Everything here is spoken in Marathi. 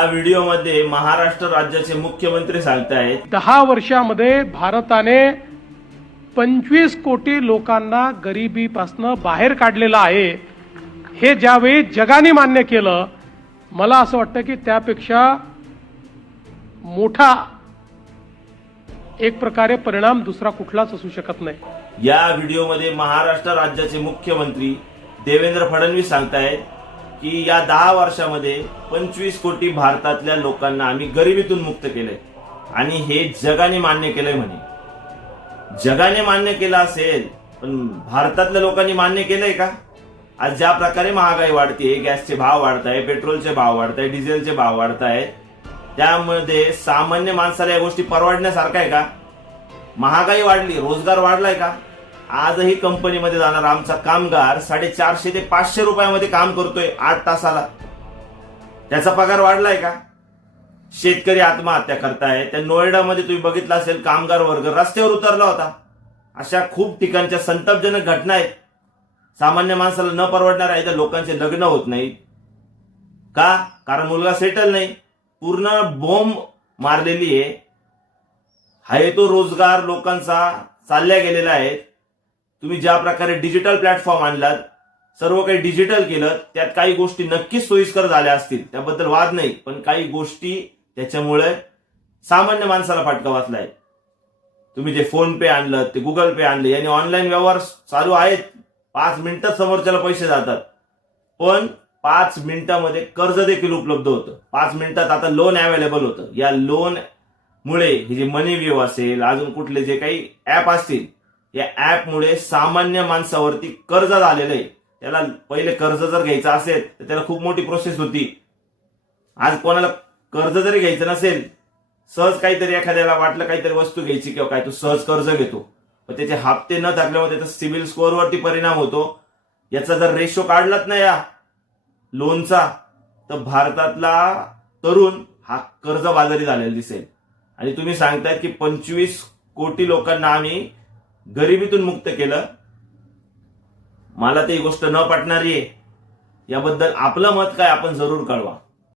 या व्हिडिओमध्ये महाराष्ट्र राज्याचे मुख्यमंत्री सांगतायत 10 वर्षामध्ये भारताने 25 कोटी लोकांना गरिबीपासून बाहेर काढलेलं आहे। हे ज्यावेळी जगाने मान्य केलं, मला असं वाटतं की त्यापेक्षा मोठा एक प्रकारे परिणाम दुसरा कुठलाच असू शकत नाही। या व्हिडिओमध्ये महाराष्ट्र राज्याचे मुख्यमंत्री देवेंद्र फडणवीस सांगतायत की या 10 वर्षामध्ये 25 कोटी भारतातल्या लोकांना आम्ही गरिबीतून मुक्त केलंय आणि हे जगाने मान्य केलंय म्हणे। जगाने मान्य केलं असेल, पण भारतातल्या लोकांनी मान्य केलंय का? आज ज्या प्रकारे महागाई वाढते, गॅसचे भाव वाढताय, पेट्रोलचे भाव वाढताय, डिझेलचे भाव वाढताय, त्यामध्ये सामान्य माणसाला या गोष्टी परवडण्यासारखं आहे का? महागाई वाढली, रोजगार वाढलाय का? आजही कंपनीमध्ये जाणार आमचा कामगार 450 ते 500 रुपयामध्ये काम करतोय 8 तासाला। त्याचा पगार वाढलाय का? शेतकरी आत्महत्या करताय। त्या नोएडामध्ये तुम्ही बघितलं असेल, कामगार वर्ग रस्त्यावर उतरला होता। अशा खूप ठिकाणच्या संतापजनक घटना आहेत। सामान्य माणसाला न परवडणार आहे, तर लोकांचे लग्न होत नाहीत का? कारण मुलगा सेटल नाही। पूर्ण बॉम्ब मारलेली आहे तो रोजगार लोकांचा चालल्या गेलेला आहे। तुम्ही ज्या प्रकारे डिजिटल प्लॅटफॉर्म आणलात, सर्व काही डिजिटल केलं, त्यात काही गोष्टी नक्कीच सोयीस्कर झाल्या असतील, त्याबद्दल वाद नाही, पण काही गोष्टी त्याच्यामुळे सामान्य माणसाला फटका बसलाय। तुम्ही जे फोन पे आणलं, ते गुगल पे आणले, याने ऑनलाईन व्यवहार चालू आहेत। 5 मिनिटात समोरच्याला पैसे जातात, पण 5 मिनिटांमध्ये कर्ज देखील उपलब्ध होतं। 5 मिनिटात आता लोन अवेलेबल होतं। या लोन मुळे हे जे मनी व्ह्यू असेल, अजून कुठले जे काही ऍप असतील, या ऍप मुळे सामान्य माणसावरती कर्ज झालेलं आहे। त्याला पहिले कर्ज जर घ्यायचं असेल तर त्याला खूप मोठी प्रोसेस होती। आज कोणाला कर्ज जरी घ्यायचं नसेल, सहज काहीतरी एखाद्याला वाटलं काहीतरी वस्तू घ्यायची किंवा काय, तो सहज कर्ज घेतो, पण त्याचे हप्ते न थकल्यामुळे त्याचा सिबिल स्कोअरवरती परिणाम होतो। याचा जर रेशो काढलाच नाही या लोनचा, तर भारतातला तरुण हा कर्जबाजारी झालेला दिसेल। आणि तुम्ही सांगतायत की 25 कोटी लोकांना आम्ही गरिबीतून मुक्त केलं। मला ती गोष्ट न पटणारी आहे। याबद्दल आपलं मत काय, आपण जरूर कळवा।